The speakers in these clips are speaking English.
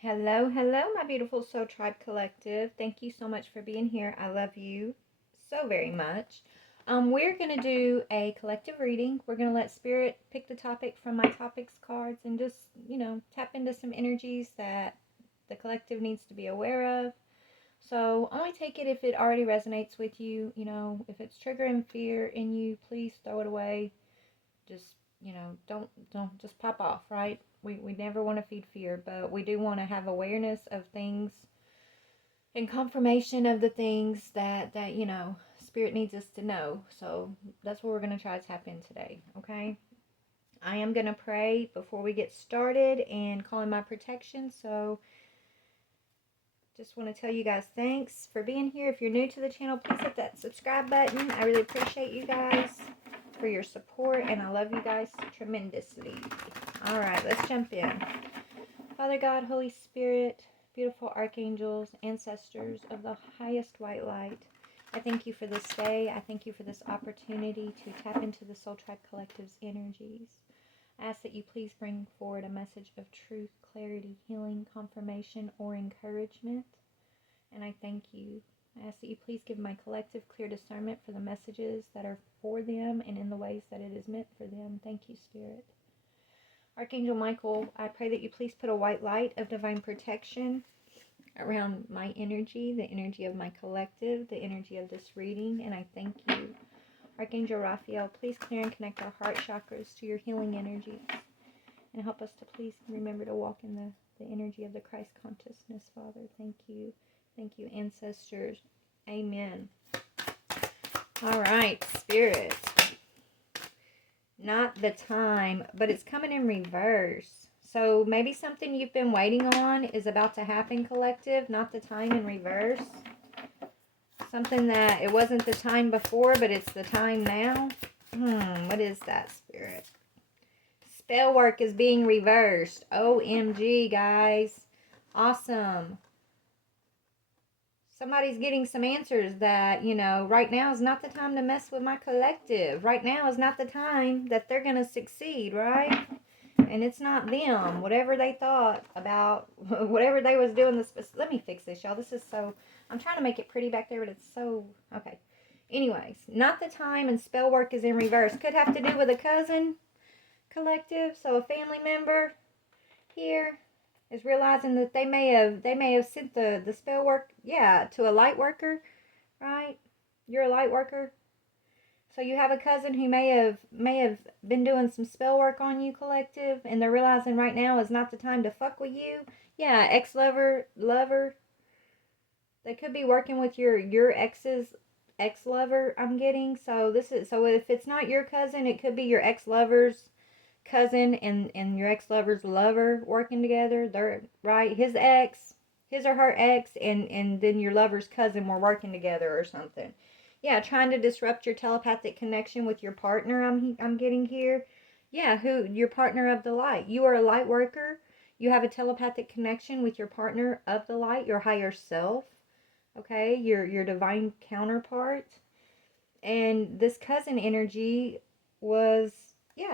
Hello, hello, my beautiful Soul Tribe Collective. Thank you so much for being here. I love you so very much. We're going to do a collective reading. We're going to let Spirit pick the topic from my topics cards and just, tap into some energies that the collective needs to be aware of. So only take it if it already resonates with you. If it's triggering fear in you, please throw it away. Just don't just pop off, right? We never want to feed fear, but we do want to have awareness of things and confirmation of the things that spirit needs us to know. So that's what we're going to try to tap in today. Okay, I am going to pray before we get started and call in my protection. So just want to tell you guys thanks for being here. If you're new to the channel, please hit that subscribe button. I really appreciate you guys for your support, and I love you guys tremendously. All right, let's jump in. Father God, Holy Spirit, beautiful archangels, ancestors of the highest white light, I thank you for this day. I thank you for this opportunity to tap into the Soul Tribe Collective's energies. I ask that you please bring forward a message of truth, clarity, healing, confirmation, or encouragement. And I thank you. I ask that you please give my collective clear discernment for the messages that are for them and in the ways that it is meant for them. Thank you, Spirit. Archangel Michael, I pray that you please put a white light of divine protection around my energy, the energy of my collective, the energy of this reading, and I thank you. Archangel Raphael, please clear and connect our heart chakras to your healing energies and help us to please remember to walk in the energy of the Christ consciousness, Father. Thank you. Thank you, ancestors. Amen. All right, Spirit. Not the time, but it's coming in reverse. So maybe something you've been waiting on is about to happen, collective. Not the time in reverse. Something that it wasn't the time before, but it's the time now. What is that, Spirit? Spell work is being reversed. OMG, guys. Awesome. Somebody's getting some answers that, right now is not the time to mess with my collective. Right now is not the time that they're going to succeed, right? And it's not them. Whatever they thought about, whatever they was doing. Let me fix this, y'all. This is so, I'm trying to make it pretty back there, but it's so, okay. Anyways, not the time, and spell work is in reverse. Could have to do with a cousin collective. So a family member here is realizing that they may have sent the spell work, to a light worker, right? You're a light worker. So you have a cousin who may have been doing some spell work on you, collective, and they're realizing right now is not the time to fuck with you. Yeah, ex-lover, lover. They could be working with your ex's ex-lover, I'm getting. So if it's not your cousin, it could be your ex-lover's cousin and your ex-lover's lover working together. They're right, his or her ex, and then your lover's cousin were working together or something. Yeah, trying to disrupt your telepathic connection with your partner. I'm getting here. Yeah, your partner of the light. You are a light worker. You have a telepathic connection with your partner of the light, your higher self. Okay, your divine counterpart. And this cousin energy was,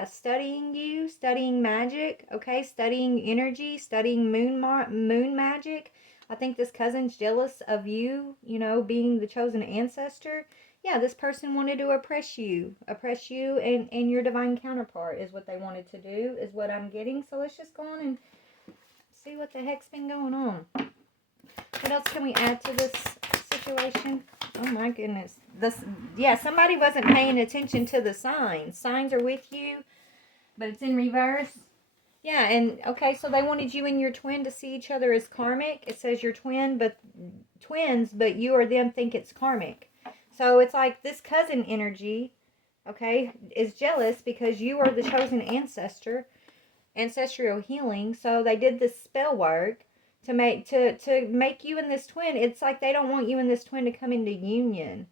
studying you, studying magic, okay, studying energy, studying moon magic. I think this cousin's jealous of you, being the chosen ancestor. Yeah, this person wanted to oppress you and your divine counterpart is what they wanted to do, is what I'm getting. So let's just go on and see what the heck's been going on. What else can we add to this situation? Oh my goodness. Somebody wasn't paying attention to the signs. Signs are with you, but it's in reverse. Yeah, and okay, so they wanted you and your twin to see each other as karmic. It says you're twins, but you or them think it's karmic. So it's like this cousin energy, okay, is jealous because you are the chosen ancestral healing. So they did this spell work to make you and this twin. It's like they don't want you and this twin to come into union.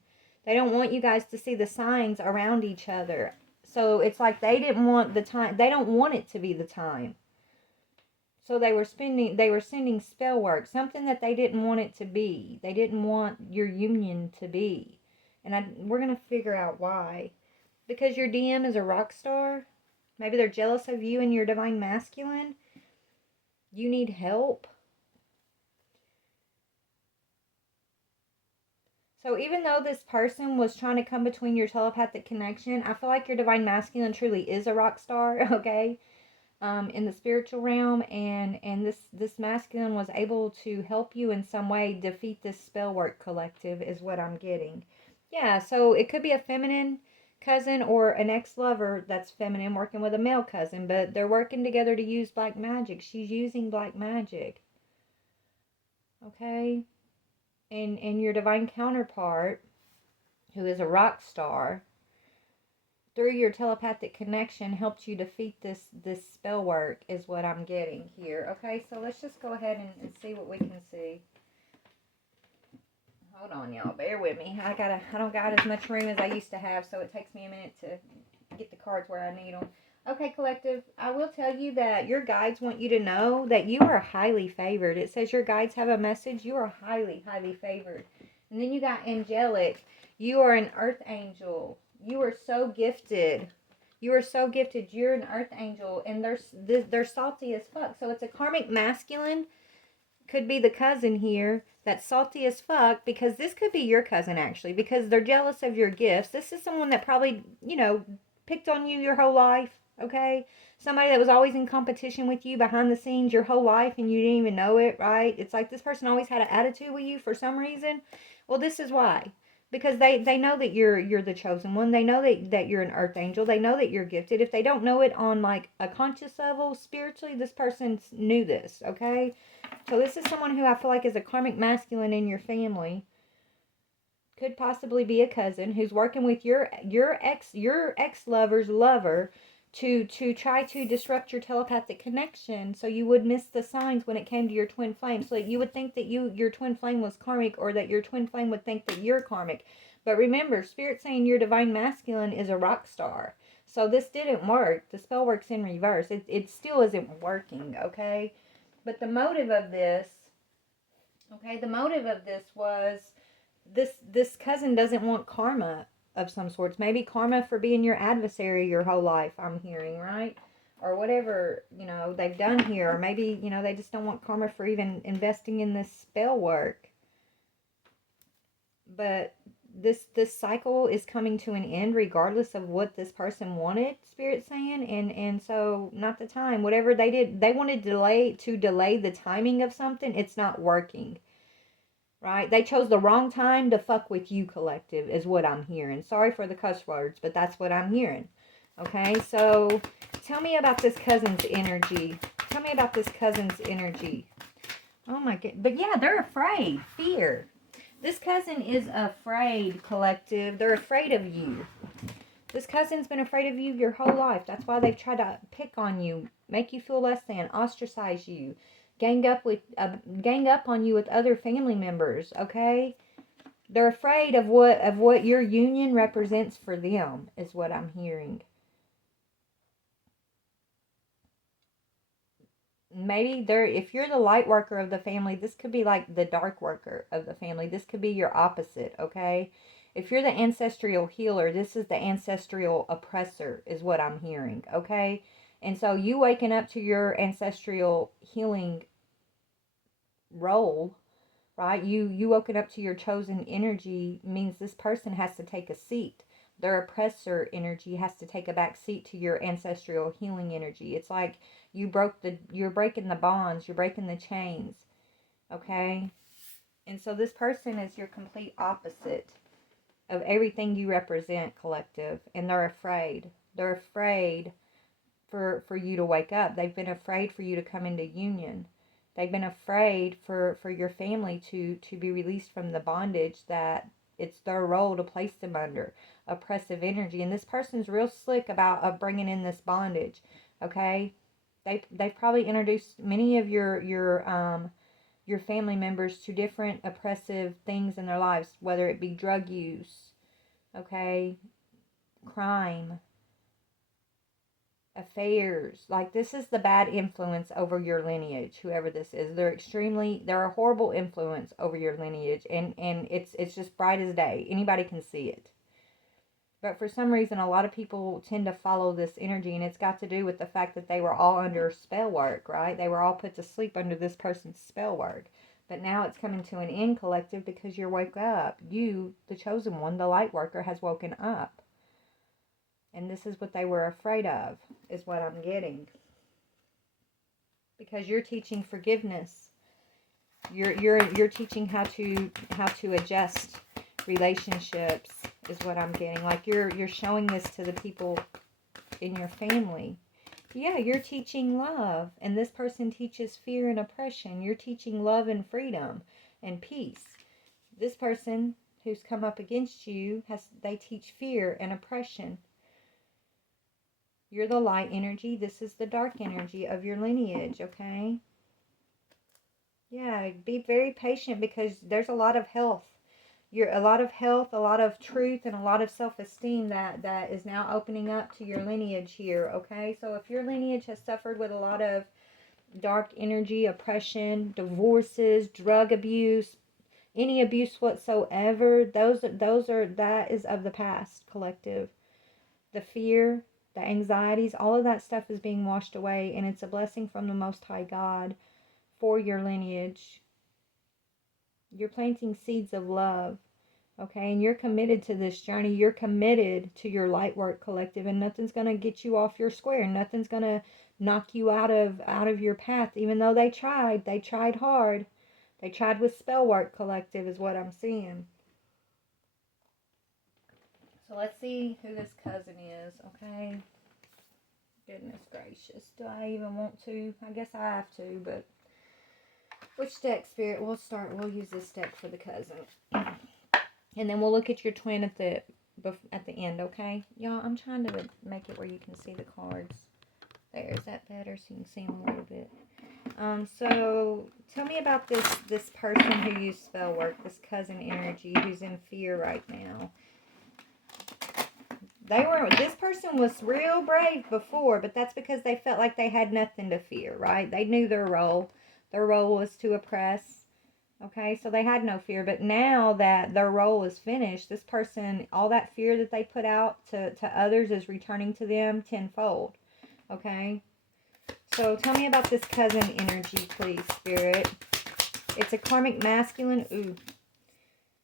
They don't want you guys to see the signs around each other. So it's like they didn't want the time. They don't want it to be the time. So they were sending spell work, something that they didn't want it to be. They didn't want your union to be. And we're going to figure out why. Because your DM is a rock star. Maybe they're jealous of you and your divine masculine. You need help. So even though this person was trying to come between your telepathic connection, I feel like your divine masculine truly is a rock star, okay? In the spiritual realm, and this masculine was able to help you in some way defeat this spell work collective is what I'm getting. Yeah, so it could be a feminine cousin or an ex-lover that's feminine working with a male cousin, but they're working together to use black magic. She's using black magic, okay? And your divine counterpart, who is a rock star, through your telepathic connection helped you defeat this spell work is what I'm getting here. Okay, so let's just go ahead and see what we can see. Hold on, y'all. Bear with me. I don't got as much room as I used to have, so it takes me a minute to get the cards where I need them. Okay, collective, I will tell you that your guides want you to know that you are highly favored. It says your guides have a message. You are highly, highly favored. And then you got angelic. You are an earth angel. You are so gifted. You are so gifted. You're an earth angel, and they're salty as fuck. So it's a karmic masculine. Could be the cousin here that's salty as fuck, because this could be your cousin actually, because they're jealous of your gifts. This is someone that probably, picked on you your whole life, okay? Somebody that was always in competition with you behind the scenes your whole life and you didn't even know it, right? It's like this person always had an attitude with you for some reason. Well, this is why. Because they know that you're the chosen one. They know that you're an earth angel. They know that you're gifted. If they don't know it on like a conscious level, spiritually, this person knew this, okay? So this is someone who I feel like is a karmic masculine in your family. Could possibly be a cousin who's working with your ex lover's lover to try to disrupt your telepathic connection, so you would miss the signs when it came to your twin flame. So that you would think that your twin flame was karmic, or that your twin flame would think that you're karmic. But remember, Spirit's saying your divine masculine is a rock star. So this didn't work. The spell works in reverse. It still isn't working, okay? But the motive of this, was this cousin doesn't want karma of some sorts. Maybe karma for being your adversary your whole life, I'm hearing, right? Or whatever, they've done here. Or maybe, they just don't want karma for even investing in this spell work. But this cycle is coming to an end regardless of what this person wanted, Spirit's saying. And so not the time. Whatever they did, they wanted to delay the timing of something. It's not working. Right? They chose the wrong time to fuck with you, collective, is what I'm hearing. Sorry for the cuss words, but that's what I'm hearing. Okay, so tell me about this cousin's energy. Tell me about this cousin's energy. Oh my god. But yeah, they're afraid. Fear. This cousin is afraid, collective. They're afraid of you. This cousin's been afraid of you your whole life. That's why they've tried to pick on you, make you feel less than, ostracize you, gang up on you with other family members, okay? They're afraid of what your union represents for them, is what I'm hearing. Maybe if you're the light worker of the family, this could be like the dark worker of the family. This could be your opposite, okay? If you're the ancestral healer, this is the ancestral oppressor, is what I'm hearing, okay? And so you waking up to your ancestral healing role, right? You woken up to your chosen energy means this person has to take a seat. Their oppressor energy has to take a back seat to your ancestral healing energy. It's like you're breaking the bonds, you're breaking the chains, okay? And so this person is your complete opposite of everything you represent, collective, and they're afraid. They're afraid for you to wake up. They've been afraid for you to come into union. They've been afraid for your family to be released from the bondage that it's their role to place them under, oppressive energy. And this person's real slick about bringing in this bondage, okay? They've probably introduced many of your family members to different oppressive things in their lives, whether it be drug use, okay, crime, affairs. Like, this is the bad influence over your lineage, whoever this is. They're a horrible influence over your lineage, and it's just bright as day. Anybody can see it. But for some reason, a lot of people tend to follow this energy, and it's got to do with the fact that they were all under spell work, right? They were all put to sleep under this person's spell work. But now it's coming to an end, collective, because you're woke up. You, the chosen one, the light worker, has woken up. And this is what they were afraid of, is what I'm getting. Because you're teaching forgiveness. You're teaching how to adjust relationships, is what I'm getting. Like you're showing this to the people in your family. Yeah, you're teaching love, and this person teaches fear and oppression. You're teaching love and freedom and peace. This person who's come up against you, they teach fear and oppression. You're the light energy. This is the dark energy of your lineage, okay? Yeah, be very patient, because there's a lot of health. A lot of health, a lot of truth, and a lot of self-esteem that is now opening up to your lineage here, okay? So if your lineage has suffered with a lot of dark energy, oppression, divorces, drug abuse, any abuse whatsoever, that is of the past, collective. The fear, the anxieties, all of that stuff is being washed away, and it's a blessing from the Most High God for your lineage. You're planting seeds of love, okay? And you're committed to this journey. You're committed to your light work, collective, and nothing's going to get you off your square. Nothing's going to knock you out of your path, even though they tried. They tried hard. They tried with spell work, collective, is what I'm seeing. So let's see who this cousin is, okay? Goodness gracious. Do I even want to? I guess I have to, but which deck, Spirit? We'll use this deck for the cousin. And then we'll look at your twin at the end, okay? Y'all, I'm trying to make it where you can see the cards. There, is that better? So you can see them a little bit. So tell me about this person who used spell work, this cousin energy who's in fear right now. This person was real brave before, but that's because they felt like they had nothing to fear, right? They knew their role. Their role was to oppress. Okay, so they had no fear. But now that their role is finished, this person, all that fear that they put out to others is returning to them tenfold. Okay? So tell me about this cousin energy, please, Spirit. It's a karmic masculine. Ooh.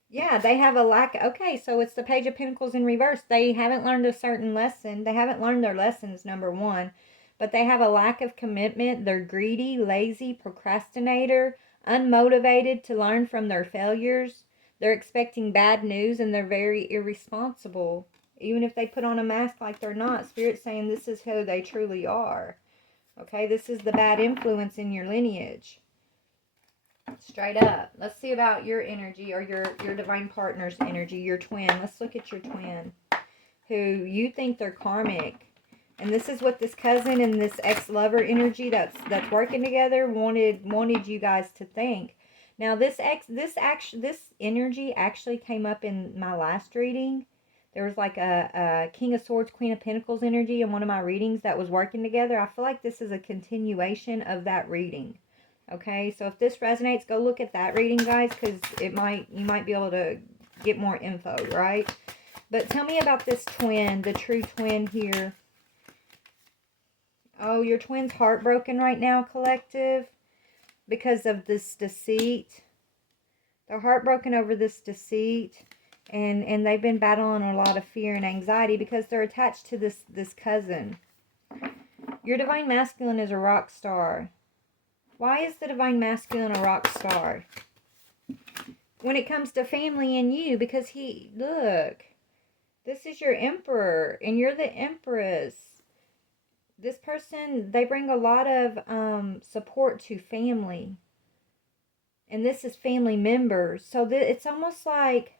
Yeah, they have a lack. Okay, so it's the Page of Pentacles in reverse. They haven't learned a certain lesson. They haven't learned their lessons, number one. But they have a lack of commitment. They're greedy, lazy, procrastinator, unmotivated to learn from their failures. They're expecting bad news, and they're very irresponsible. Even if they put on a mask like they're not, Spirit's saying this is who they truly are. Okay, this is the bad influence in your lineage. Straight up. Let's see about your energy, or your divine partner's energy, your twin. Let's look at your twin, who you think they're karmic. And this is what this cousin and this ex-lover energy that's working together wanted you guys to think. Now this energy actually came up in my last reading. There was like a King of Swords, Queen of Pentacles energy in one of my readings that was working together. I feel like this is a continuation of that reading. Okay, so if this resonates, go look at that reading, guys, because you might be able to get more info, right? But tell me about this twin, the true twin here. Oh, your twin's heartbroken right now, collective, because of this deceit. They're heartbroken over this deceit, and they've been battling a lot of fear and anxiety because they're attached to this cousin. Your divine masculine is a rock star. Why is the divine masculine a rock star? When it comes to family and you, because look, this is your emperor, and you're the empress. This person, they bring a lot of support to family. And this is family members. So it's almost like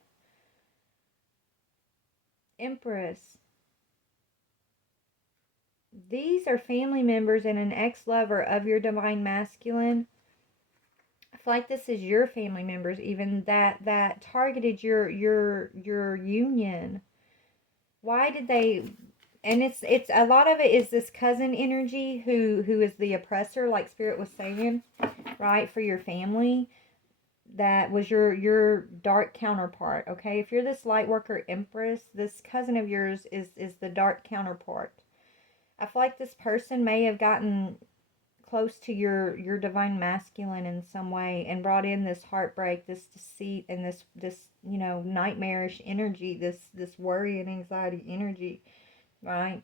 Empress. These are family members and an ex-lover of your divine masculine. I feel like this is your family members even that targeted your union. Why did they? And it's a lot of it is this cousin energy who is the oppressor, like Spirit was saying, right, for your family. That was your dark counterpart, okay? If you're this light worker empress, this cousin of yours is the dark counterpart. I feel like this person may have gotten close to your divine masculine in some way and brought in this heartbreak, this deceit, and this you know, nightmarish energy, this worry and anxiety energy, right?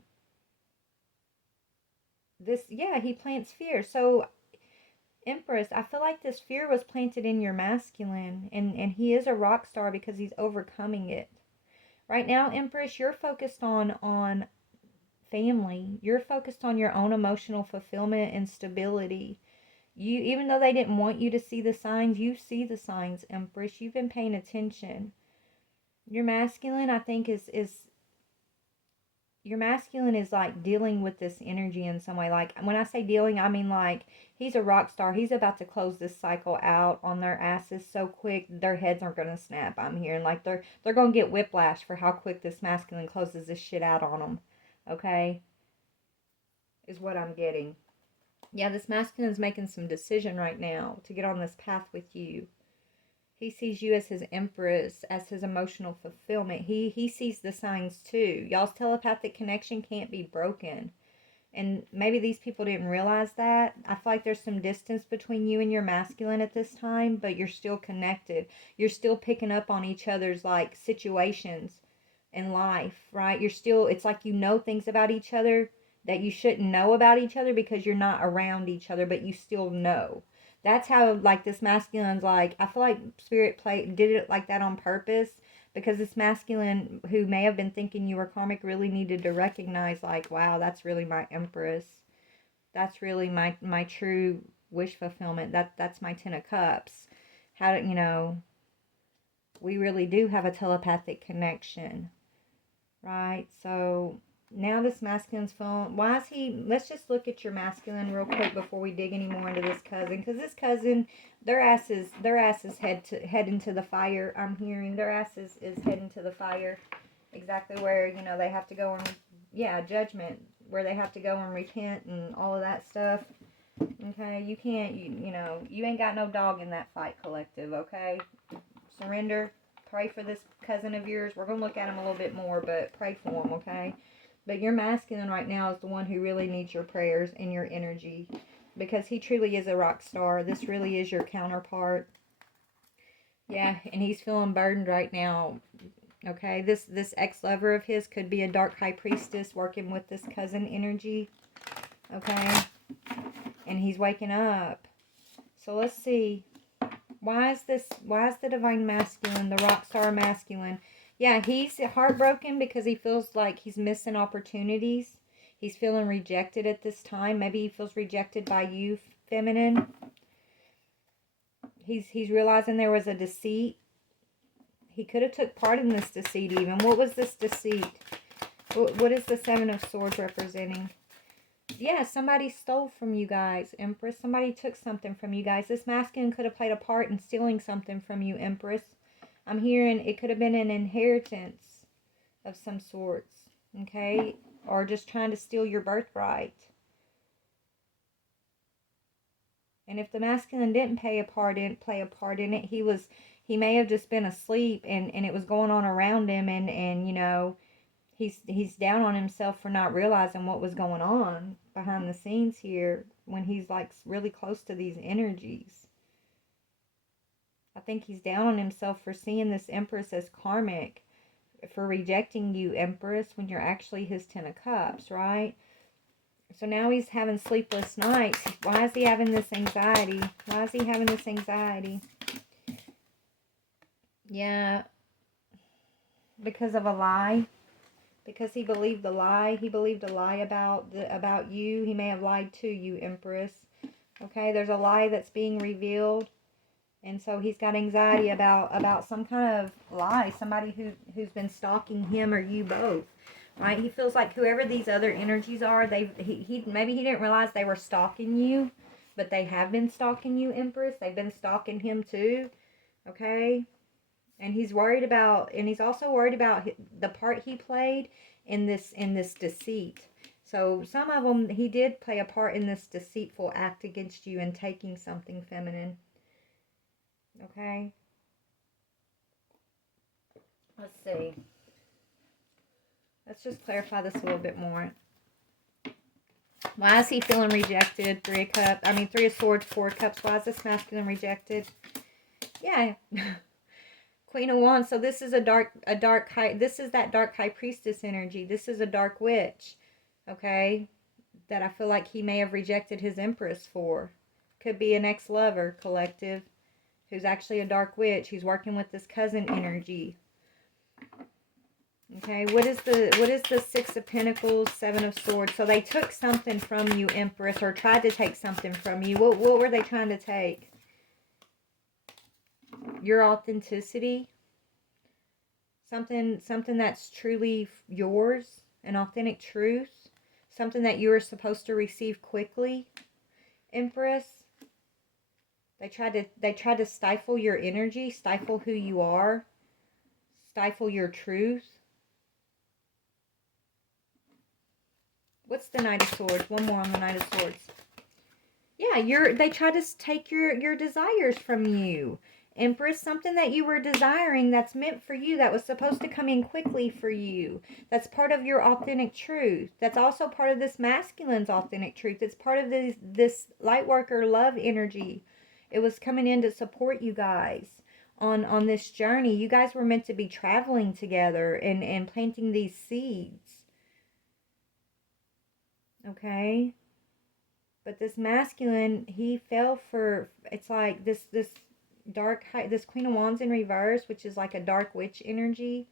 This, yeah, he plants fear. So Empress, I feel like this fear was planted in your masculine, and he is a rock star because he's overcoming it. Right now, Empress, you're focused on family. You're focused on your own emotional fulfillment and stability. You, even though they didn't want you to see the signs, you see the signs, Empress. You've been paying attention. Your masculine, I think, is your masculine is like dealing with this energy in some way. Like when I say dealing, I mean like he's a rock star. He's about to close this cycle out on their asses so quick their heads aren't gonna snap. I'm hearing like they're gonna get whiplash for how quick this masculine closes this shit out on them. Okay, is what I'm getting. Yeah, this masculine's making some decision right now to get on this path with you. He sees you as his empress, as his emotional fulfillment. He sees the signs too. Y'all's telepathic connection can't be broken. And maybe these people didn't realize that. I feel like there's some distance between you and your masculine at this time, but you're still connected. You're still picking up on each other's like situations in life, right? You're still, it's like you know things about each other that you shouldn't know about each other because you're not around each other, but you still know. That's how like this masculine's like, I feel like spirit did it like that on purpose because this masculine who may have been thinking you were karmic really needed to recognize like, wow, that's really my empress. That's really my true wish fulfillment. That's my 10 of cups. How do you know, we really do have a telepathic connection. Right, so now this masculine's feeling, why is he, let's just look at your masculine real quick before we dig any more into this cousin, because this cousin, their asses heading to the fire. I'm hearing their asses is heading to the fire, exactly where, you know, they have to go and, yeah, judgment, where they have to go and repent and all of that stuff. Okay, you can't, you know, you ain't got no dog in that fight, collective, okay? Surrender. Pray for this cousin of yours. We're going to look at him a little bit more, but pray for him, okay? But your masculine right now is the one who really needs your prayers and your energy because he truly is a rock star. This really is your counterpart. Yeah, and he's feeling burdened right now, okay? This ex-lover of his could be a dark high priestess working with this cousin energy, okay? And he's waking up. So let's see. Why is the divine masculine, the rock star masculine? Yeah, he's heartbroken because he feels like he's missing opportunities. He's feeling rejected at this time. Maybe he feels rejected by you, feminine. He's realizing there was a deceit. He could have took part in this deceit even. What was this deceit? What is the Seven of Swords representing? Yeah, somebody stole from you guys, Empress. Somebody took something from you guys. This masculine could have played a part in stealing something from you, Empress. I'm hearing it could have been an inheritance of some sorts, okay? Or just trying to steal your birthright. And if the masculine didn't play a part in it, he may have just been asleep and it was going on around him and you know, he's down on himself for not realizing what was going on behind the scenes here when he's like really close to these energies. I think he's down on himself for seeing this Empress as karmic, for rejecting you, Empress, when you're actually his 10 of cups, right? So now he's having sleepless nights. Why is he having this anxiety? Why is he having this anxiety? Yeah, because of a lie. Because he believed a lie. He believed a lie about you. He may have lied to you, Empress. Okay, there's a lie that's being revealed. And so he's got anxiety about some kind of lie. Somebody who's been stalking him or you both. Right? He feels like whoever these other energies are, maybe he didn't realize they were stalking you. But they have been stalking you, Empress. They've been stalking him too. Okay? And he's worried about, and he's also worried about the part he played in this deceit. So some of them, he did play a part in this deceitful act against you and taking something feminine. Okay. Let's see. Let's just clarify this a little bit more. Why is he feeling rejected? Three of Swords, Four of Cups. Why is this masculine rejected? Yeah. Queen of Wands. So this is this is that dark high priestess energy. This is a dark witch. Okay. That I feel like he may have rejected his empress for. Could be an ex-lover, collective, who's actually a dark witch. He's working with this cousin energy. Okay, what is the Six of Pentacles, Seven of Swords? So they took something from you, Empress, or tried to take something from you. What were they trying to take? Your authenticity. Something that's truly yours, an authentic truth. Something that you are supposed to receive quickly, Empress. They tried to stifle your energy, stifle who you are, stifle your truth. What's the Knight of Swords? One more on the Knight of Swords. Yeah, they try to take your desires from you. Empress, something that you were desiring that's meant for you, that was supposed to come in quickly for you. That's part of your authentic truth. That's also part of this masculine's authentic truth. It's part of this light worker love energy. It was coming in to support you guys on this journey. You guys were meant to be traveling together and planting these seeds. Okay? But this masculine, he fell for, it's like this this Queen of Wands in reverse, which is like a dark witch energy.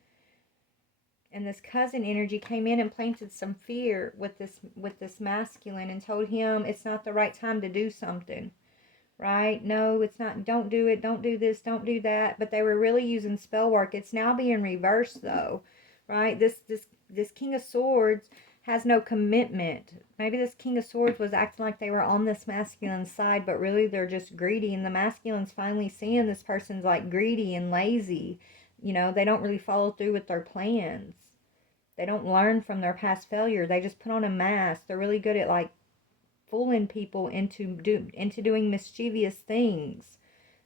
And this cousin energy came in and planted some fear with this masculine and told him it's not the right time to do something. Right? No, it's not. Don't do it. Don't do this. Don't do that. But they were really using spell work. It's now being reversed though. Right? This King of Swords has no commitment. Maybe this King of Swords was acting like they were on this masculine side, but really they're just greedy. And the masculine's finally seeing this person's like greedy and lazy. You know, they don't really follow through with their plans. They don't learn from their past failure. They just put on a mask. They're really good at like fooling people into doing mischievous things,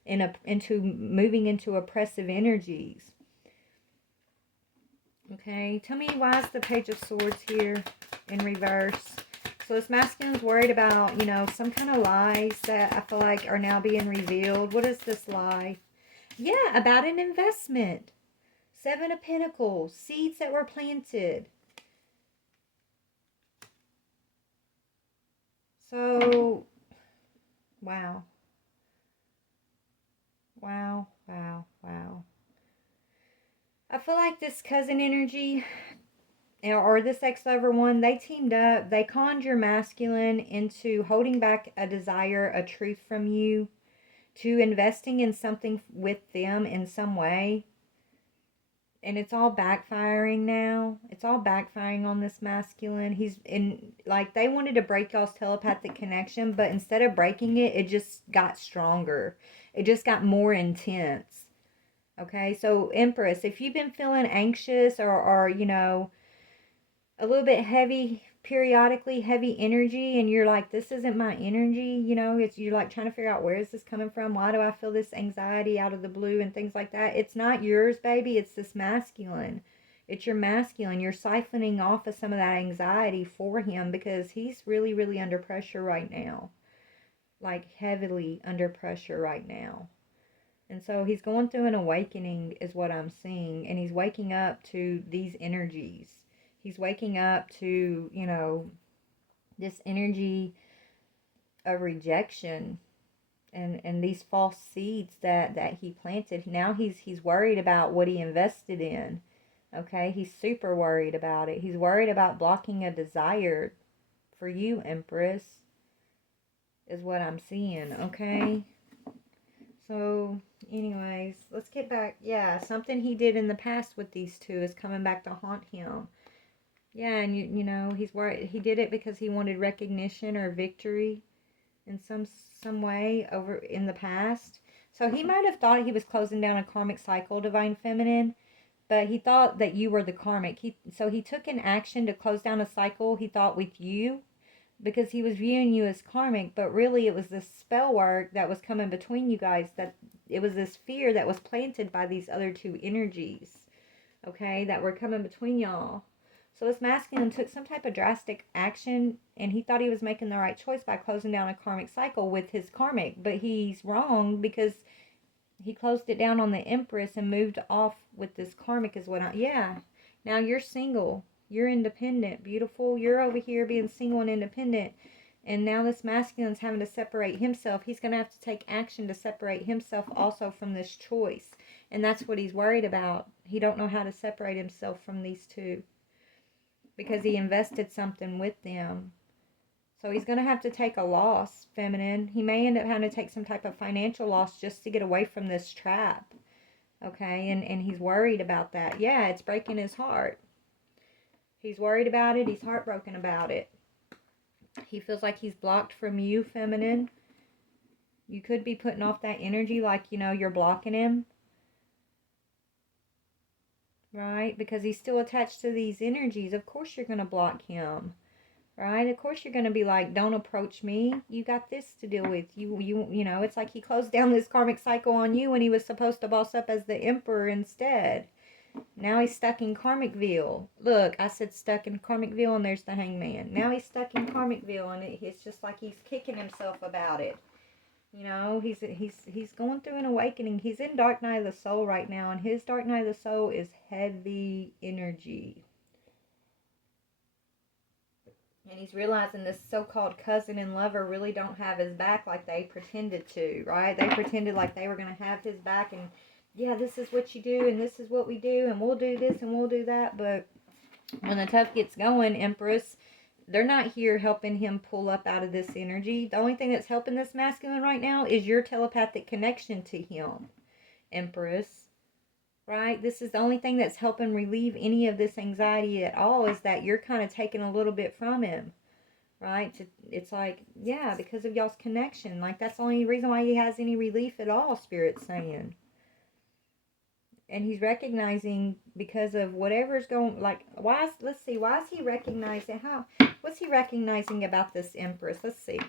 into moving into oppressive energies. Okay, tell me why is the Page of Swords here in reverse? So this masculine's worried about, you know, some kind of lies that I feel like are now being revealed. What is this lie? Yeah, about an investment. Seven of Pentacles, seeds that were planted. So, wow. Wow, wow, wow. I feel like this cousin energy, or this ex-lover one, they teamed up. They conned your masculine into holding back a desire, a truth from you, to investing in something with them in some way. And it's all backfiring now. It's all backfiring on this masculine. He's in, like, they wanted to break y'all's telepathic connection, but instead of breaking it, it just got stronger. It just got more intense. Okay, so Empress, if you've been feeling anxious or you know, a little bit heavy, periodically heavy energy, and you're like, this isn't my energy, you know, you're like trying to figure out, where is this coming from? Why do I feel this anxiety out of the blue and things like that? It's not yours, baby. It's this masculine. It's your masculine. You're siphoning off of some of that anxiety for him because he's really, really under pressure right now. Like heavily under pressure right now. And so he's going through an awakening is what I'm seeing. And he's waking up to these energies. He's waking up to, you know, this energy of rejection and these false seeds that he planted. Now he's worried about what he invested in. Okay, he's super worried about it. He's worried about blocking a desire for you, Empress, is what I'm seeing, okay? So, anyways, let's get back. Yeah, something he did in the past with these two is coming back to haunt him. Yeah, and you know, he's worried. He did it because he wanted recognition or victory in some way over in the past. So he might have thought he was closing down a karmic cycle, Divine Feminine, but he thought that you were the karmic. So he took an action to close down a cycle, he thought, with you, because he was viewing you as karmic, but really it was this spell work that was coming between you guys, that it was this fear that was planted by these other two energies, okay, that were coming between y'all. So this masculine took some type of drastic action, and he thought he was making the right choice by closing down a karmic cycle with his karmic, but he's wrong because he closed it down on the Empress and moved off with this karmic is what yeah. Now you're single. You're independent. Beautiful. You're over here being single and independent. And now this masculine's having to separate himself. He's going to have to take action to separate himself also from this choice. And that's what he's worried about. He don't know how to separate himself from these two, because he invested something with them. So he's going to have to take a loss, feminine. He may end up having to take some type of financial loss just to get away from this trap. Okay, and he's worried about that. Yeah, it's breaking his heart. He's worried about it. He's heartbroken about it. He feels like he's blocked from you, feminine. You could be putting off that energy like, you know, you're blocking him. Right? Because he's still attached to these energies. Of course you're going to block him. Right? Of course you're going to be like, don't approach me. You got this to deal with. You know, it's like he closed down this karmic cycle on you when he was supposed to boss up as the emperor instead. Now he's stuck in Karmicville. Look, I said stuck in Karmicville, and there's the hangman. Now he's stuck in Karmicville, and it's just like he's kicking himself about it. You know, he's going through an awakening. He's in Dark Night of the Soul right now, and his Dark Night of the Soul is heavy energy. And he's realizing this so-called cousin and lover really don't have his back like they pretended to, right? They pretended like they were going to have his back, and yeah, this is what you do, and this is what we do, and we'll do this, and we'll do that. But when the tough gets going, Empress, they're not here helping him pull up out of this energy. The only thing that's helping this masculine right now is your telepathic connection to him, Empress. Right? This is the only thing that's helping relieve any of this anxiety at all, is that you're kind of taking a little bit from him. Right? It's like, yeah, because of y'all's connection. Like, that's the only reason why he has any relief at all, Spirit's saying. And he's recognizing, because of whatever's going, like, let's see, why is he recognizing, what's he recognizing about this Empress? Let's see.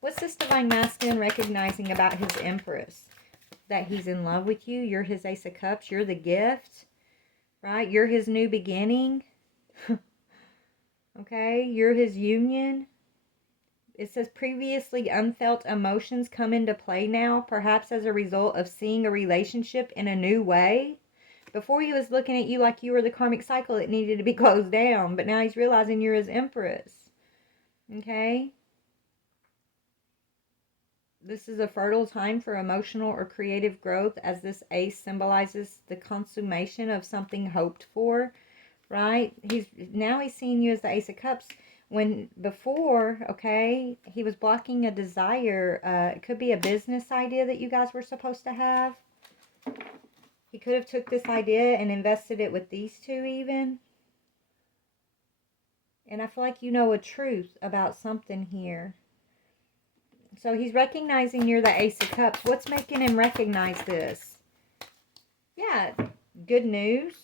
What's this Divine Masculine recognizing about his Empress? That he's in love with you. You're his Ace of Cups. You're the gift. Right? You're his new beginning. Okay? You're his union. It says previously unfelt emotions come into play now, perhaps as a result of seeing a relationship in a new way. Before he was looking at you like you were the karmic cycle that needed to be closed down, but now he's realizing you're his Empress. Okay? This is a fertile time for emotional or creative growth, as this ace symbolizes the consummation of something hoped for, right? He's seeing you as the Ace of Cups, when before, okay, he was blocking a desire. It could be a business idea that you guys were supposed to have. He could have took this idea and invested it with these two even. And I feel like you know a truth about something here. So he's recognizing you're the Ace of Cups. What's making him recognize this? Yeah, good news.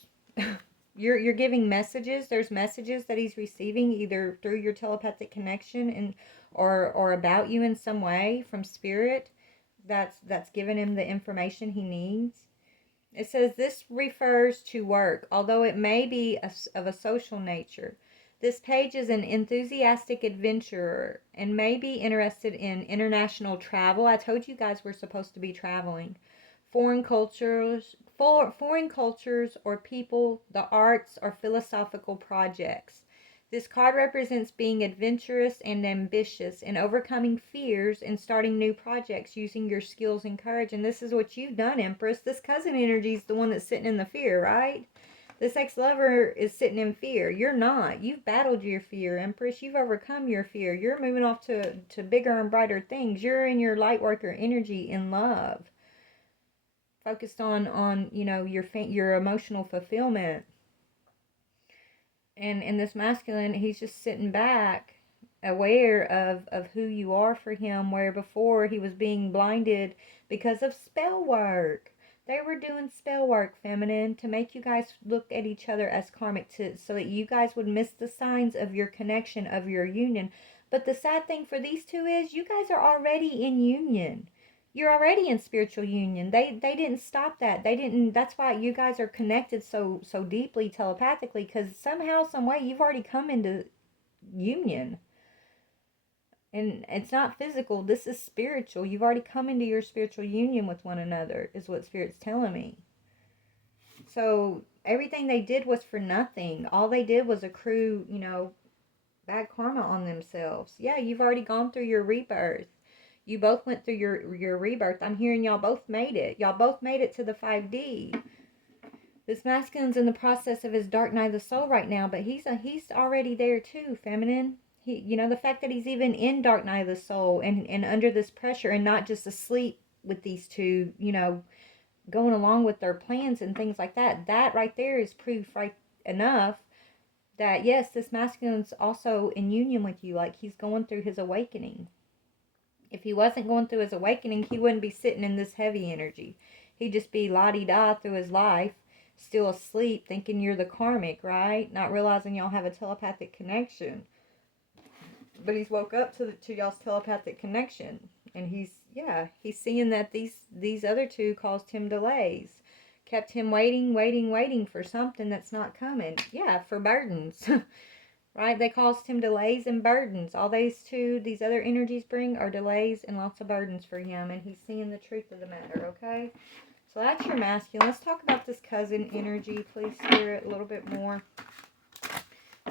You're giving messages. There's messages that he's receiving either through your telepathic connection or about you in some way from Spirit that's giving him the information he needs. It says this refers to work, although it may be of a social nature. This page is an enthusiastic adventurer and may be interested in international travel. I told you guys we're supposed to be traveling. Foreign cultures or people, the arts, or philosophical projects. This card represents being adventurous and ambitious and overcoming fears and starting new projects using your skills and courage. And this is what you've done, Empress. This cousin energy is the one that's sitting in the fear, right? This ex-lover is sitting in fear. You're not. You've battled your fear, Empress. You've overcome your fear. You're moving off to bigger and brighter things. You're in your light worker energy in love. Focused on you know, your emotional fulfillment. And this masculine, he's just sitting back, aware of who you are for him, where before he was being blinded because of spell work. They were doing spell work, feminine, to make you guys look at each other as karmic, so that you guys would miss the signs of your connection, of your union. But the sad thing for these two is you guys are already in union. You're already in spiritual union. They didn't stop that. They didn't. That's why you guys are connected so deeply telepathically, because somehow, some way, you've already come into union. And it's not physical. This is spiritual. You've already come into your spiritual union with one another, is what Spirit's telling me. So everything they did was for nothing. All they did was accrue, bad karma on themselves. Yeah, you've already gone through your rebirth. You both went through your rebirth. I'm hearing y'all both made it. Y'all both made it to the 5D. This masculine's in the process of his dark night of the soul right now, but he's already there too, feminine. The fact that he's even in dark night of the soul and under this pressure and not just asleep with these two, going along with their plans and things like that. That right there is proof right enough that yes, this masculine's also in union with you, like he's going through his awakening. If he wasn't going through his awakening, he wouldn't be sitting in this heavy energy. He'd just be la-di-da through his life, still asleep, thinking you're the karmic, right? Not realizing y'all have a telepathic connection. But he's woke up to y'all's telepathic connection. And he's seeing that these other two caused him delays. Kept him waiting for something that's not coming. Yeah, for burdens. Right? They caused him delays and burdens. All these other energies bring are delays and lots of burdens for him. And he's seeing the truth of the matter, okay? So that's your masculine. Let's talk about this cousin energy, please, Spirit, a little bit more.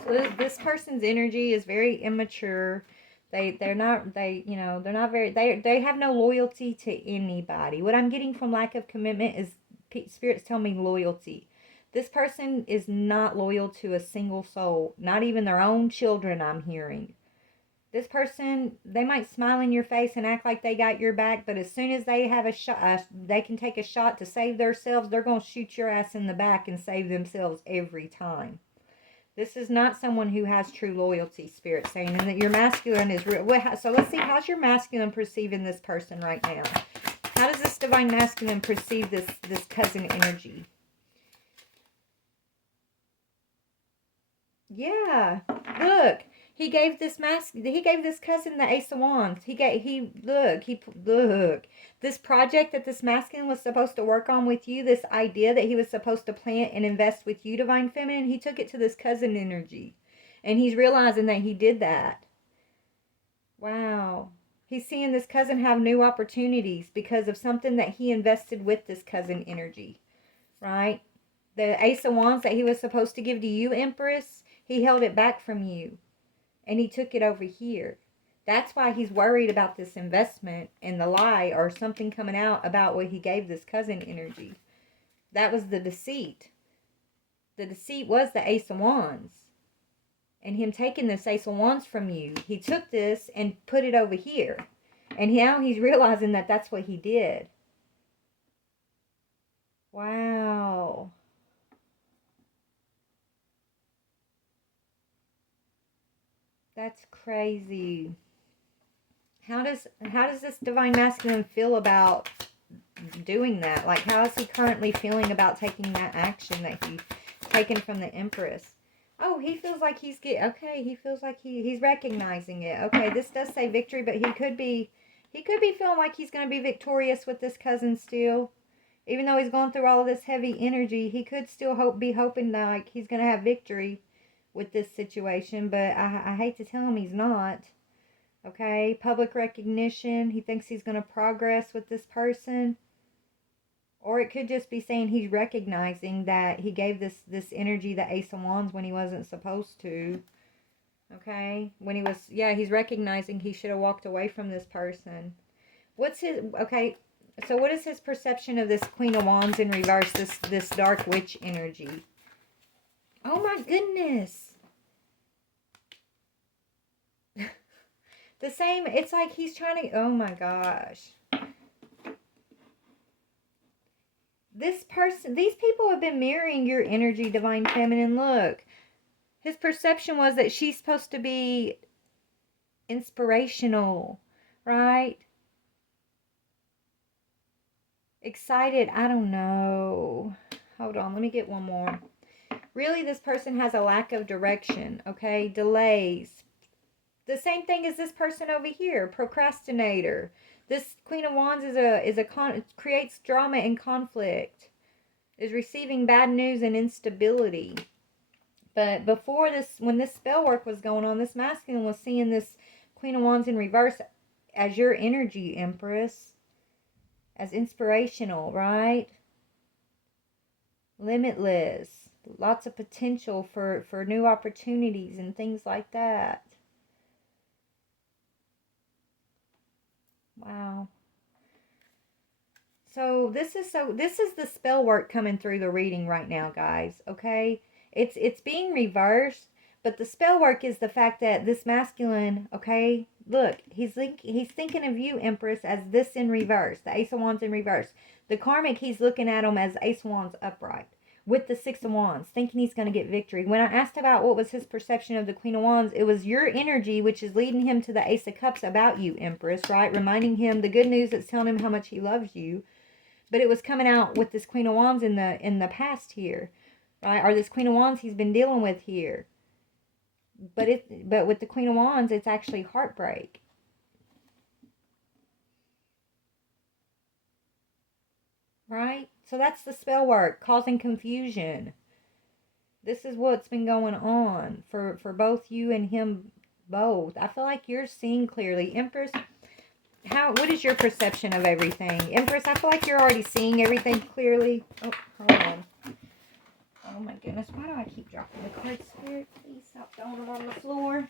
So this person's energy is very immature. They have no loyalty to anybody. What I'm getting from lack of commitment is Spirit's telling me loyalty. This person is not loyal to a single soul, not even their own children, I'm hearing. This person, they might smile in your face and act like they got your back, but as soon as they have a shot, they can take a shot to save themselves, they're going to shoot your ass in the back and save themselves every time. This is not someone who has true loyalty, Spirit saying, and that your masculine is real. So let's see, how's your masculine perceiving this person right now? How does this divine masculine perceive this cousin energy? Yeah, look, he gave this cousin the Ace of Wands. Look. This project that this masculine was supposed to work on with you, this idea that he was supposed to plant and invest with you, Divine Feminine, he took it to this cousin energy. And he's realizing that he did that. Wow. He's seeing this cousin have new opportunities because of something that he invested with this cousin energy. Right? The Ace of Wands that he was supposed to give to you, Empress, he held it back from you. And he took it over here. That's why he's worried about this investment and the lie or something coming out about what he gave this cousin energy. That was the deceit. The deceit was the Ace of Wands. And him taking this Ace of Wands from you. He took this and put it over here. And now he's realizing that that's what he did. Wow. That's crazy. How does this divine masculine feel about doing that? Like, how is he currently feeling about taking that action that he taken from the Empress? Oh, he feels like he feels like he's recognizing it. Okay, this does say victory, but he could be feeling like he's going to be victorious with this cousin still. Even though he's going through all of this heavy energy, he could still be hoping like he's going to have victory with this situation, but I hate to tell him he's not. Okay, public recognition. He thinks he's going to progress with this person. Or it could just be saying he's recognizing that he gave this energy the Ace of Wands when he wasn't supposed to. Okay, when he was, he's recognizing he should have walked away from this person. So what is his perception of this Queen of Wands in reverse, this dark witch energy? Oh my goodness. The same, it's like he's trying to, oh my gosh. These people have been mirroring your energy, Divine Feminine. Look, his perception was that she's supposed to be inspirational, right? Excited, I don't know. Hold on, let me get one more. Really, this person has a lack of direction, okay? Delays. The same thing as this person over here, procrastinator. This Queen of Wands creates drama and conflict, is receiving bad news and instability. But before this, when this spell work was going on, this masculine was seeing this Queen of Wands in reverse as your energy, Empress, as inspirational, right? Limitless, lots of potential for new opportunities and things like that. Wow. So this is the spell work coming through the reading right now, guys. Okay, it's being reversed, but the spell work is the fact that this masculine. Okay, look, he's thinking of you, Empress, as this in reverse, the Ace of Wands in reverse. The karmic, he's looking at him as Ace of Wands upright with the Six of Wands, thinking he's going to get victory. When I asked about what was his perception of the Queen of Wands, it was your energy, which is leading him to the Ace of Cups about you, Empress, right? Reminding him the good news that's telling him how much he loves you. But it was coming out with this Queen of Wands in the past here, right? Or this Queen of Wands he's been dealing with here. But with the Queen of Wands, it's actually heartbreak. Right? So that's the spell work, causing confusion. This is what's been going on for both you and him both. I feel like you're seeing clearly. Empress, what is your perception of everything? Empress, I feel like you're already seeing everything clearly. Oh, hold on. Oh my goodness, why do I keep dropping the cards, Spirit? Please stop throwing them on the floor.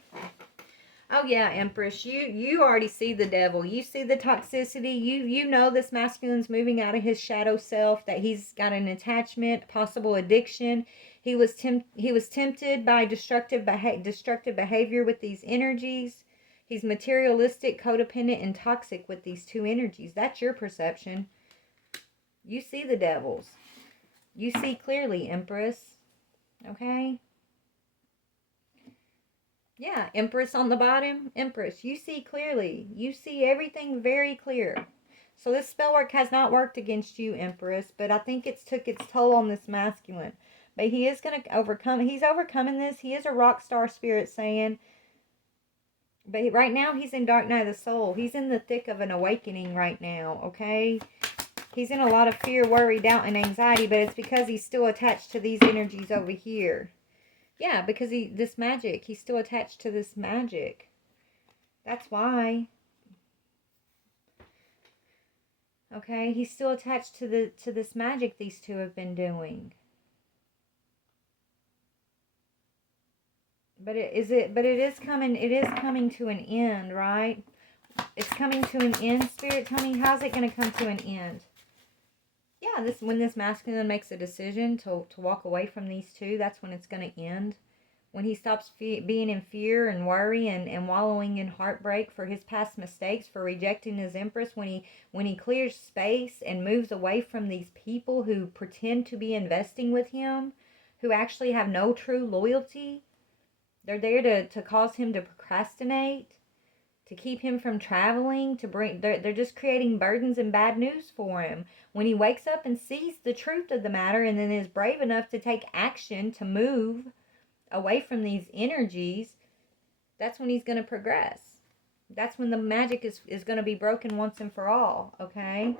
Oh yeah, Empress, you already see the devil. You see the toxicity. You know this masculine's moving out of his shadow self, that he's got an attachment, possible addiction. He was tempted by destructive behavior with these energies. He's materialistic, codependent, and toxic with these two energies. That's your perception. You see the devils. You see clearly, Empress. Okay? Yeah, Empress on the bottom. Empress, you see clearly. You see everything very clear. So this spell work has not worked against you, Empress, but I think it's took its toll on this masculine. But he is going to overcome. He's overcoming this. He is a rock star, Spirit saying. But right now, he's in dark night of the soul. He's in the thick of an awakening right now, okay? He's in a lot of fear, worry, doubt, and anxiety, but it's because he's still attached to these energies over here. Yeah, because this magic, he's still attached to this magic. That's why. Okay, he's still attached to this magic these two have been doing. But it is coming to an end, right? It's coming to an end, Spirit. Tell me, how's it going to come to an end? Yeah, when this masculine makes a decision to walk away from these two, that's when it's going to end. When he stops being in fear and worry and wallowing in heartbreak for his past mistakes, for rejecting his Empress, when he clears space and moves away from these people who pretend to be investing with him, who actually have no true loyalty. They're there to cause him to procrastinate, to keep him from traveling, they're just creating burdens and bad news for him. When he wakes up and sees the truth of the matter and then is brave enough to take action to move away from these energies, that's when he's going to progress. That's when the magic is going to be broken once and for all, okay?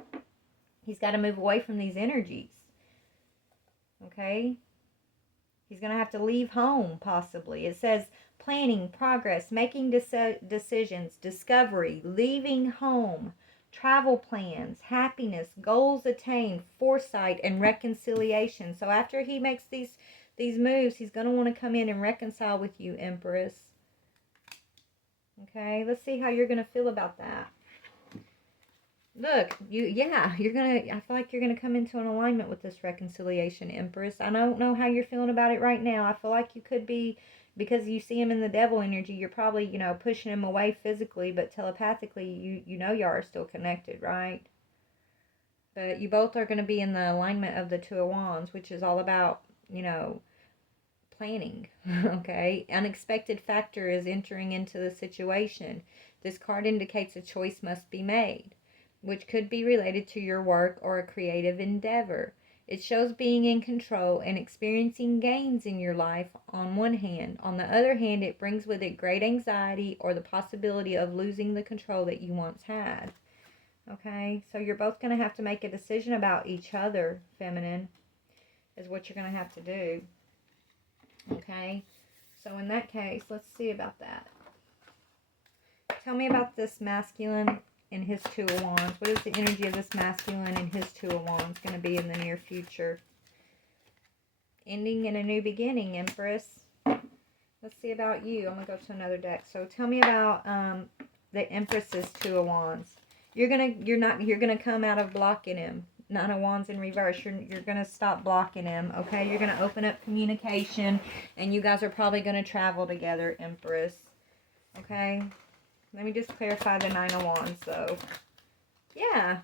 He's got to move away from these energies, okay? He's going to have to leave home, possibly. It says planning, progress, making decisions, discovery, leaving home, travel plans, happiness, goals attained, foresight, and reconciliation. So after he makes these moves, he's going to want to come in and reconcile with you, Empress. Okay, let's see how you're going to feel about that. Look, I feel like you're gonna come into an alignment with this reconciliation, Empress. I don't know how you're feeling about it right now. I feel like you could be, because you see him in the devil energy, you're probably, pushing him away physically, but telepathically, you know y'all are still connected, right? But you both are gonna be in the alignment of the Two of Wands, which is all about, planning, okay? Unexpected factor is entering into the situation. This card indicates a choice must be made, which could be related to your work or a creative endeavor. It shows being in control and experiencing gains in your life on one hand. On the other hand, it brings with it great anxiety or the possibility of losing the control that you once had. Okay, so you're both going to have to make a decision about each other, feminine, is what you're going to have to do. Okay, so in that case, let's see about that. Tell me about this masculine and his Two of Wands. What is the energy of this masculine and his Two of Wands going to be in the near future? Ending and a new beginning, Empress. Let's see about you. I'm going to go to another deck. So tell me about the Empress's Two of Wands. You're gonna come out of blocking him. Nine of Wands in reverse. You're gonna stop blocking him. Okay, you're gonna open up communication, and you guys are probably gonna travel together, Empress. Okay, let me just clarify the Nine of Wands, though. Yeah,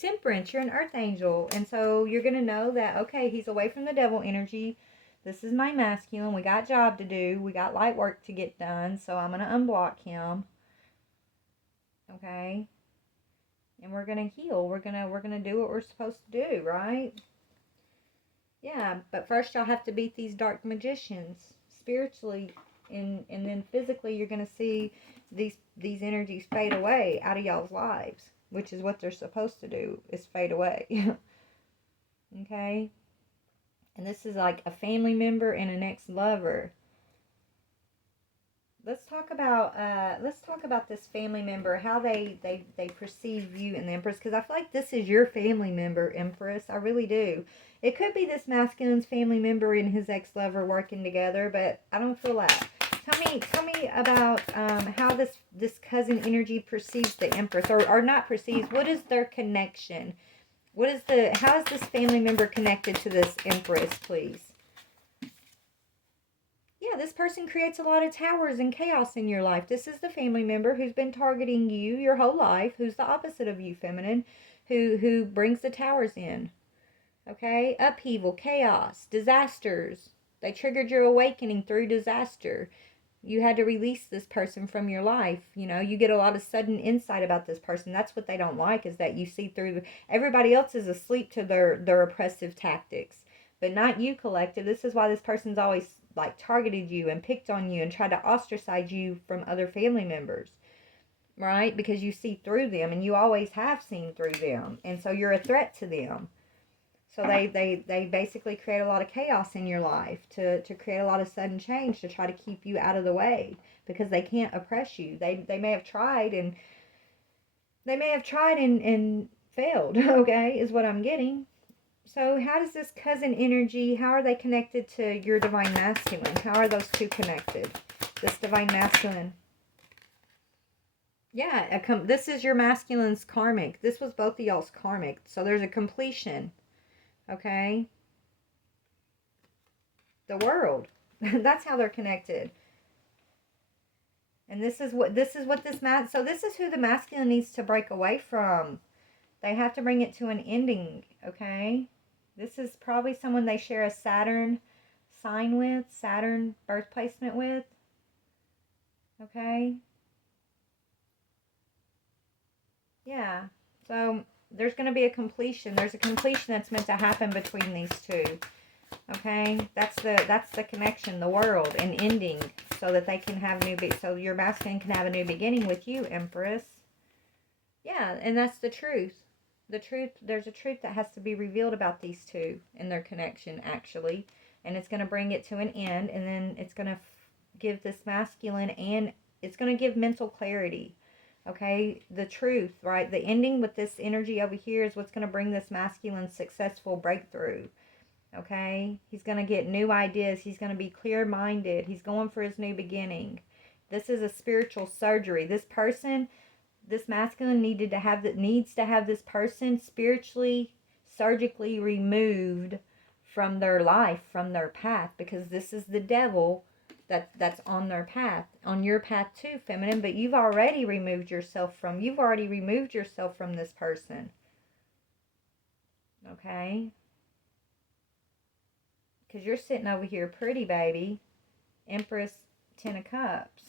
Temperance. You're an Earth Angel, and so you're gonna know that. Okay, he's away from the Devil energy. This is my masculine. We got job to do. We got light work to get done. So I'm gonna unblock him. Okay, and we're gonna heal. We're gonna do what we're supposed to do, right? Yeah, but first y'all have to beat these dark magicians spiritually, and then physically you're gonna see these energies fade away out of y'all's lives, which is what they're supposed to do, is fade away. Okay, and this is like a family member and an ex-lover. Let's talk about this family member, how they perceive you and the Empress, because I feel like this is your family member, Empress. I really do. It could be this masculine's family member and his ex-lover working together, but I don't feel that. Tell me about how this cousin energy perceives the Empress, or not perceives. What is their connection? How is this family member connected to this Empress, please? Yeah, this person creates a lot of towers and chaos in your life. This is the family member who's been targeting you your whole life, who's the opposite of you, feminine, who brings the towers in. Okay? Upheaval, chaos, disasters. They triggered your awakening through disaster. You had to release this person from your life. You know, you get a lot of sudden insight about this person. That's what they don't like, is that you see through. Everybody else is asleep to their oppressive tactics, but not you, collective. This is why this person's always like targeted you and picked on you and tried to ostracize you from other family members, right? Because you see through them, and you always have seen through them, and so you're a threat to them. So they basically create a lot of chaos in your life to create a lot of sudden change, to try to keep you out of the way, because they can't oppress you. They may have tried and failed. Okay, is what I'm getting. So how does this cousin energy, how are they connected to your divine masculine? How are those two connected? This divine masculine. Yeah, this is your masculine's karmic. This was both of y'all's karmic. So there's a completion. Okay? The world. That's how they're connected. And this is what this so this is who the masculine needs to break away from. They have to bring it to an ending, okay? This is probably someone they share a Saturn sign with, Saturn birth placement with, okay? Yeah, so there's going to be a completion. There's a completion that's meant to happen between these two, okay? That's the connection, the world, an ending, so that they can have so your masculine can have a new beginning with you, Empress. Yeah, and that's the truth. There's a truth that has to be revealed about these two and their connection, actually, and it's going to bring it to an end, and then it's going to give this masculine, and it's going to give mental clarity, okay? The truth, right? The ending with this energy over here is what's going to bring this masculine successful breakthrough, okay? He's going to get new ideas. He's going to be clear-minded. He's going for his new beginning. This is a spiritual surgery. This masculine needs to have this person spiritually, surgically removed from their life, from their path, because this is the devil that's on their path, on your path too, feminine. But you've already removed yourself from this person. Okay? Because you're sitting over here pretty, baby. Empress, 10 of Cups.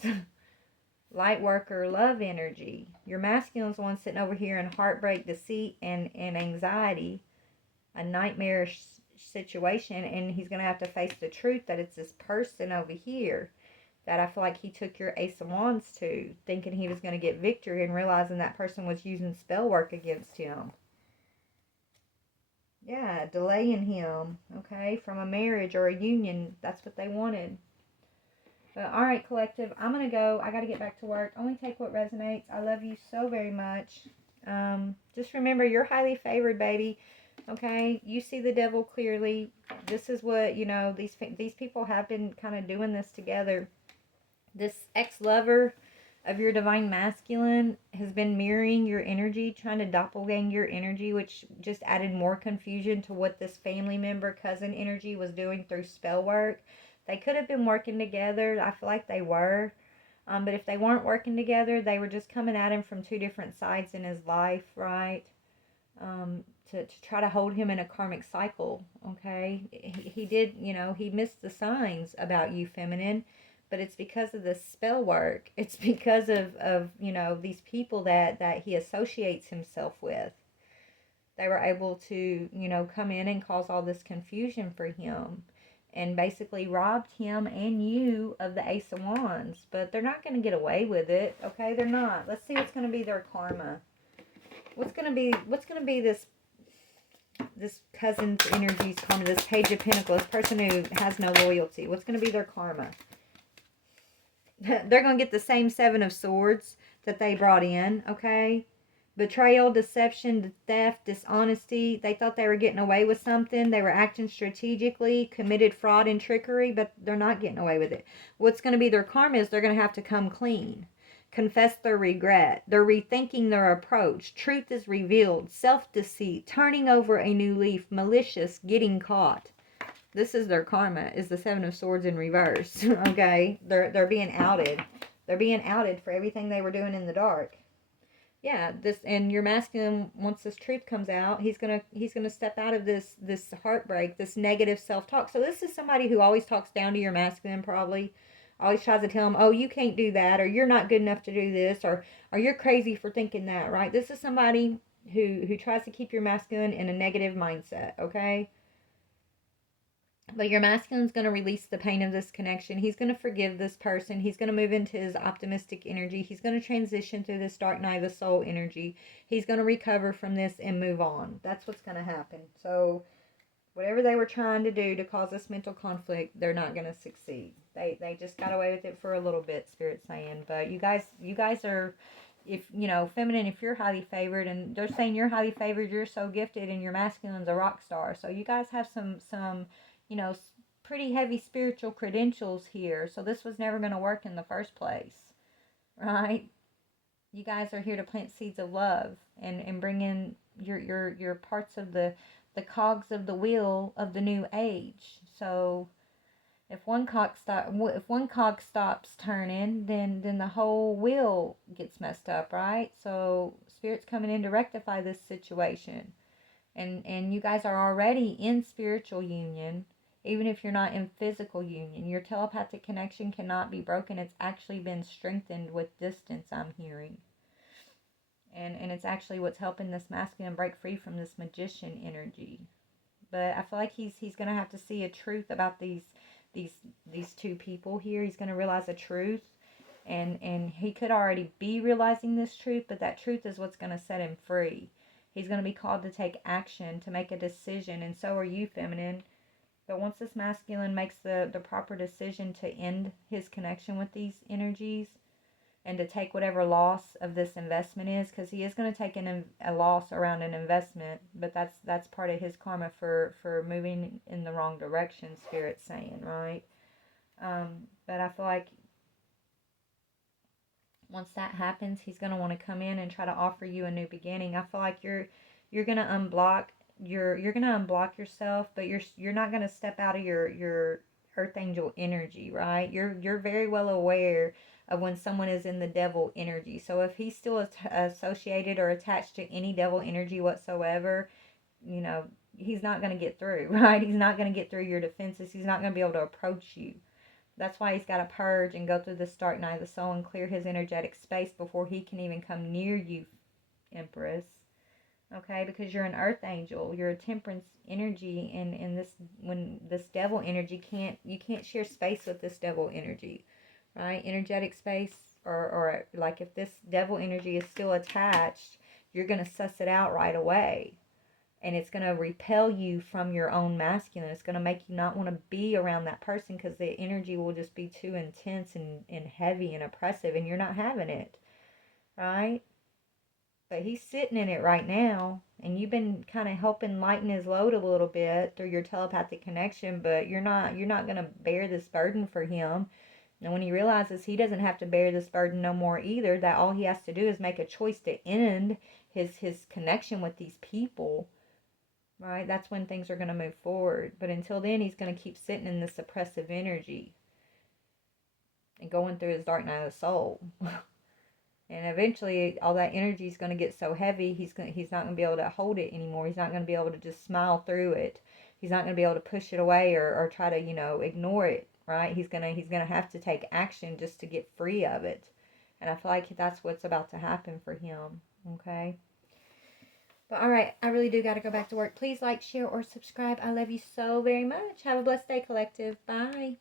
Light worker, love energy. Your masculine's the one sitting over here in heartbreak, deceit, and anxiety. A nightmarish situation. And he's going to have to face the truth that it's this person over here that I feel like he took your Ace of Wands to, thinking he was going to get victory and realizing that person was using spell work against him. Yeah, delaying him, okay, from a marriage or a union. That's what they wanted. But all right, collective, I'm going to go. I got to get back to work. Only take what resonates. I love you so very much. Just remember, you're highly favored, baby. Okay, you see the devil clearly. This is what, you know, these people have been kind of doing this together. This ex-lover of your divine masculine has been mirroring your energy, trying to doppelgang your energy, which just added more confusion to what this family member, cousin energy was doing through spell work. They could have been working together. I feel like they were. But if they weren't working together, they were just coming at him from two different sides in his life, right? To try to hold him in a karmic cycle, okay? He did, you know, he missed the signs about you, feminine, but it's because of the spell work. It's because of you know, these people that he associates himself with. They were able to, you know, come in and cause all this confusion for him and basically robbed him and you of the Ace of Wands. But they're not going to get away with it, okay? They're not. Let's see what's going to be their karma. What's going to be this cousin's energy's karma, this Page of Pentacles, this person who has no loyalty? What's going to be their karma? They're going to get the same Seven of Swords that they brought in, okay? Betrayal, deception, theft, dishonesty. They thought they were getting away with something. They were acting strategically, committed fraud and trickery, but they're not getting away with it. What's going to be their karma is they're going to have to come clean. Confess their regret. They're rethinking their approach. Truth is revealed. Self-deceit. Turning over a new leaf. Malicious. Getting caught. This is their karma, is the Seven of Swords in reverse. Okay? They're being outed. They're being outed for everything they were doing in the dark. Yeah, this, and your masculine, once this truth comes out, he's gonna step out of this heartbreak, this negative self-talk. So this is somebody who always talks down to your masculine, probably. Always tries to tell him, oh, you can't do that, or you're not good enough to do this, or you're crazy for thinking that, right? This is somebody who tries to keep your masculine in a negative mindset, okay? But your masculine's going to release the pain of this connection. He's going to forgive this person. He's going to move into his optimistic energy. He's going to transition through this dark night of the soul energy. He's going to recover from this and move on. That's what's going to happen. So whatever they were trying to do to cause this mental conflict, they're not going to succeed. They just got away with it for a little bit, Spirit's saying. But you guys are, if, you know, feminine, if you're highly favored, and they're saying you're highly favored, you're so gifted, and your masculine's a rock star. So you guys have some you know, pretty heavy spiritual credentials here. So this was never going to work in the first place, right? You guys are here to plant seeds of love and bring in your parts of the cogs of the wheel of the new age. So if one cog stops turning, then the whole wheel gets messed up, right? So Spirit's coming in to rectify this situation. And you guys are already in spiritual union. Even if you're not in physical union, your telepathic connection cannot be broken. It's actually been strengthened with distance, I'm hearing. And it's actually what's helping this masculine break free from this magician energy. But I feel like he's going to have to see a truth about these two people here. He's going to realize a truth. And he could already be realizing this truth, but that truth is what's going to set him free. He's going to be called to take action, to make a decision, and so are you, feminine. But once this masculine makes the proper decision to end his connection with these energies and to take whatever loss of this investment is, because he is going to take a loss around an investment, but that's part of his karma for moving in the wrong direction, Spirit's saying, right? But I feel like once that happens, he's going to want to come in and try to offer you a new beginning. I feel like you're going to unblock. You're going to unblock yourself, but you're not going to step out of your earth angel energy, right? You're very well aware of when someone is in the devil energy. So if he's still associated or attached to any devil energy whatsoever, you know, he's not going to get through, right? He's not going to get through your defenses. He's not going to be able to approach you. That's why he's got to purge and go through this dark night of the soul and clear his energetic space before he can even come near you, Empress. Okay, because you're an earth angel, you're a temperance energy, and this, when this devil energy you can't share space with this devil energy, right? Energetic space, or like if this devil energy is still attached, you're going to suss it out right away. And it's going to repel you from your own masculine. It's going to make you not want to be around that person because the energy will just be too intense and heavy and oppressive, and you're not having it, right? But he's sitting in it right now, and you've been kind of helping lighten his load a little bit through your telepathic connection, but you're not going to bear this burden for him. And when he realizes he doesn't have to bear this burden no more either, that all he has to do is make a choice to end his connection with these people, right? That's when things are going to move forward. But until then, he's going to keep sitting in this oppressive energy and going through his dark night of the soul. And eventually, all that energy is going to get so heavy, he's not going to be able to hold it anymore. He's not going to be able to just smile through it. He's not going to be able to push it away, or try to, ignore it, right? He's gonna have to take action just to get free of it. And I feel like that's what's about to happen for him. Okay. But all right, I really do got to go back to work. Please like, share, or subscribe. I love you so very much. Have a blessed day, collective. Bye.